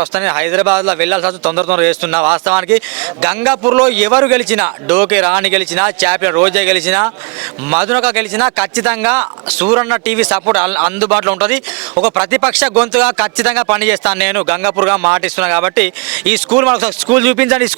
ప్రస్తుతం హైదరాబాద్లో వెళ్ళాల్సి తొందర చేస్తున్నా. వాస్తవానికి గంగాపూర్లో ఎవరు గెలిచినా, డోకే రాణి గెలిచినా, చాపిన రోజా గెలిచినా, మధునక గెలిచినా ఖచ్చితంగా సూరన్న టీవీ సపోర్ట్ అందుబాటులో ఉంటుంది. ఒక ప్రతిపక్ష గొంతుగా ఖచ్చితంగా పనిచేస్తాను నేను, గంగాపూర్గా మాటిస్తున్నాను. కాబట్టి ఈ స్కూల్ మనకు స్కూల్ చూపించండి.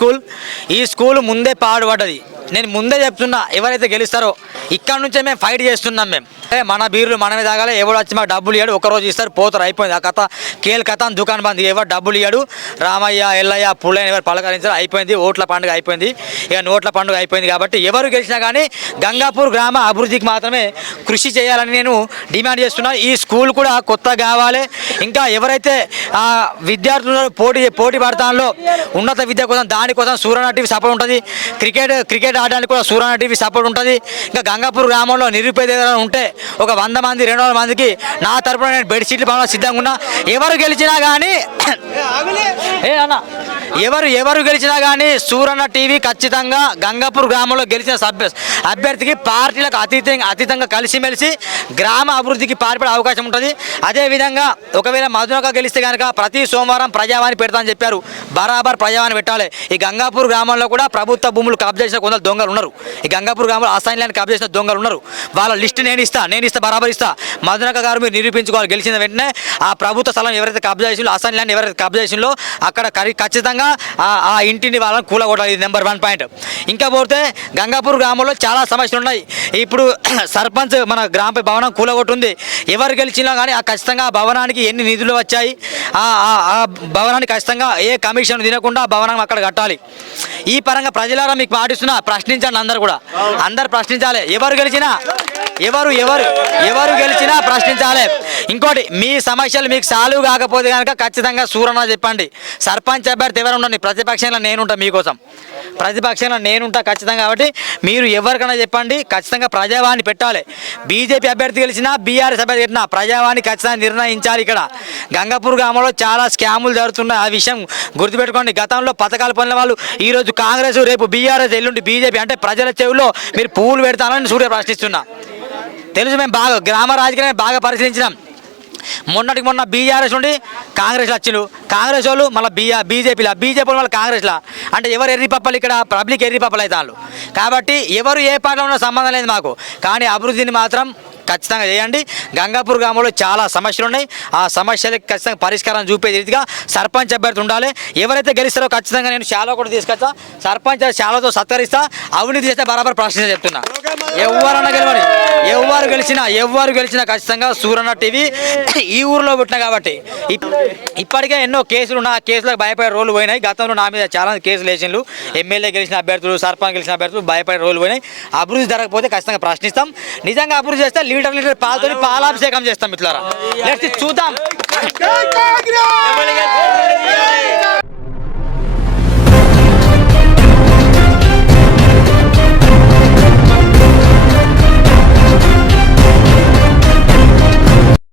ఈ స్కూల్ ముందే పాడుపడ్డది. నేను ముందే చెప్తున్నా, ఎవరైతే గెలుస్తారో ఇక్కడ నుంచే మేము ఫైట్ చేస్తున్నాం. మేము మన బీర్లు మనమే తాగాలి. ఎవరు వచ్చి మాకు డబ్బులు ఇవ్వడు, ఒకరోజు ఇస్తారు పోతారు, అయిపోయింది ఆ కథ. కేల్ కథ దుకాణం బంద్, ఎవరు డబ్బులు ఇవ్వడు. రామయ్య ఎల్లయ్య పుల్లయ్య ఎవరు పలకరించారు, అయిపోయింది. ఓట్ల పండుగ అయిపోయింది, ఇక నోట్ల పండుగ అయిపోయింది. కాబట్టి ఎవరు గెలిచినా కానీ గంగాపూర్ గ్రామ అభివృద్ధికి మాత్రమే కృషి చేయాలని నేను డిమాండ్ చేస్తున్నా. ఈ స్కూల్ కూడా కొత్త కావాలి. ఇంకా ఎవరైతే విద్యార్థులు పోటీ పడతాలో ఉన్నత విద్య కోసం, దానికోసం సూరన్న టీవీ సపోర్ట్ ఉంటుంది. క్రికెట్ ఆడడానికి కూడా సూరన్న టీవీ సపోర్ట్ ఉంటుంది. ఇంకా గంగాపూర్ గ్రామంలో నిరుపేద ఉంటే ఒక 100 మంది 200 మందికి నా తరపున నేను బెడ్షీట్లు పనులు సిద్ధంగా ఉన్నా. ఎవరు గెలిచినా కానీ ఎవరు గెలిచినా కానీ సూరన్న టీవీ ఖచ్చితంగా గంగాపూర్ గ్రామంలో గెలిచిన అభ్యర్థికి పార్టీలకు అతీతంగా కలిసిమెలిసి గ్రామ అభివృద్ధికి పాల్పడే అవకాశం ఉంటుంది. అదేవిధంగా ఒకవేళ మధునక గెలిస్తే కనుక ప్రతి సోమవారం ప్రజావాణి పెడతామని చెప్పారు. బరాబర్ ప్రజావాణి పెట్టాలి. ఈ గంగాపూర్ గ్రామంలో కూడా ప్రభుత్వ భూములు కబ్జా చేసిన కొందరు దొంగలు ఉన్నారు. ఈ గంగాపూర్ గ్రామంలో అసైన్ ల్యాండ్ కబ్జా చేసిన దొంగలు ఉన్నారు. వాళ్ళ లిస్ట్ నేను ఇస్తా బరాబర్ ఇస్తా. మధునక గారు మీరు నిరూపించుకోవాలి. గెలిచిన వెంటనే ఆ ప్రభుత్వ స్థలం ఎవరైతే కబ్జా చేసిందో, అసైన్ ల్యాండ్ ఎవరైతే కబ్జా చేసిందో అక్కడ ఖచ్చితంగా ఆ ఇంటిని వాళ్ళని కూలగొట్టాలి. ఇది నెంబర్ 1 పాయింట్. ఇంకా పోతే గంగాపూర్ గ్రామంలో చాలా సమస్యలు ఉన్నాయి. ఇప్పుడు సర్పంచ్ మన గ్రామ భవనం కూలగొట్టుంది. ఎవరు గెలిచినా కానీ ఖచ్చితంగా ఆ భవనానికి ఎన్ని నిధులు వచ్చాయి, ఆ భవనానికి ఖచ్చితంగా ఏ కమిషన్ తినకుండా ఆ భవనం అక్కడ కట్టాలి. ఈ పరంగా ప్రజలారా మీకు పాటిస్తున్నా, ప్రశ్నించండి. అందరు ప్రశ్నించాలి. ఎవరు గెలిచినా ప్రశ్నించాలి. ఇంకోటి, మీ సమస్యలు మీకు సాల్వ్ కాకపోతే కనుక ఖచ్చితంగా సూరన్న చెప్పండి. సర్పంచ్ అభ్యర్థి ఎవరు ఉండని, ప్రతిపక్షంలో నేనుంటా మీకోసం, ప్రతిపక్షంలో నేనుంటా ఖచ్చితంగా. కాబట్టి మీరు ఎవరికైనా చెప్పండి, ఖచ్చితంగా ప్రజావాణి పెట్టాలి. బీజేపీ అభ్యర్థి గెలిచినా, బీఆర్ఎస్ అభ్యర్థి గెలిచినా ప్రజావాణి ఖచ్చితంగా నిర్ణయించాలి. ఇక్కడ గంగాపూర్ గ్రామంలో చాలా స్కాములు జరుగుతున్నాయి. ఆ విషయం గుర్తుపెట్టుకోండి. గతంలో పథకాలు పొందిన వాళ్ళు ఈరోజు కాంగ్రెస్, రేపు బీఆర్ఎస్, ఎల్లుండి బీజేపీ అంటే ప్రజల చెవిలో మీరు పూలు పెడతానని సూర్య ప్రశ్నిస్తున్నా. తెలుసు, మేము బాగా గ్రామ రాజకీయాన్ని బాగా పరిశీలించినాం. మొన్నటికి మొన్న బీఆర్ఎస్ నుండి కాంగ్రెస్లో వచ్చిండు, కాంగ్రెస్ వాళ్ళు మళ్ళీ బీజేపీ మళ్ళీ కాంగ్రెస్లో. అంటే ఎవరు ఎర్రిపప్పలు, ఇక్కడ పబ్లిక్ ఎర్రిపప్పలు అవుతారు. కాబట్టి ఎవరు ఏ పార్టీలో ఉన్న సంబంధం లేదు మాకు. కానీ అభివృద్ధిని మాత్రం ఖచ్చితంగా చేయండి. గంగాపూర్ గ్రామంలో చాలా సమస్యలు ఉన్నాయి. ఆ సమస్యలకు ఖచ్చితంగా పరిష్కారం చూపే రీతిగా సర్పంచ్ అభ్యర్థి ఉండాలి. ఎవరైతే గెలుస్తారో ఖచ్చితంగా నేను శాలో కూడా తీసుకొస్తా. సర్పంచ్ శాలోతో సత్కరిస్తా. అవినీతి చేస్తే బరాబర్ ప్రశ్న చెప్తున్నా. ఎవరు గెలిచినా ఖచ్చితంగా సూరన్న టీవీ ఈ ఊరిలో పుట్టినా కాబట్టి. ఇప్పటికే ఎన్నో కేసులు ఉన్నాయి. ఆ కేసులకు భయపడే రోజులు పోయినాయి. గతంలో నా మీద చాలా కేసులు వేసిండ్రు. ఎమ్మెల్యే గెలిచిన అభ్యర్థులు, సర్పంచ్ గెలిచిన అభ్యర్థులు భయపడే రోజులు పోయినాయి. అభివృద్ధి జరగకపోతే ఖచ్చితంగా ప్రశ్నిస్తాం. నిజంగా అభివృద్ధి చేస్తే లీటర్ పాలతో పాలాభిషేకం చేస్తాం. మిత్రులారా, చూద్దాం.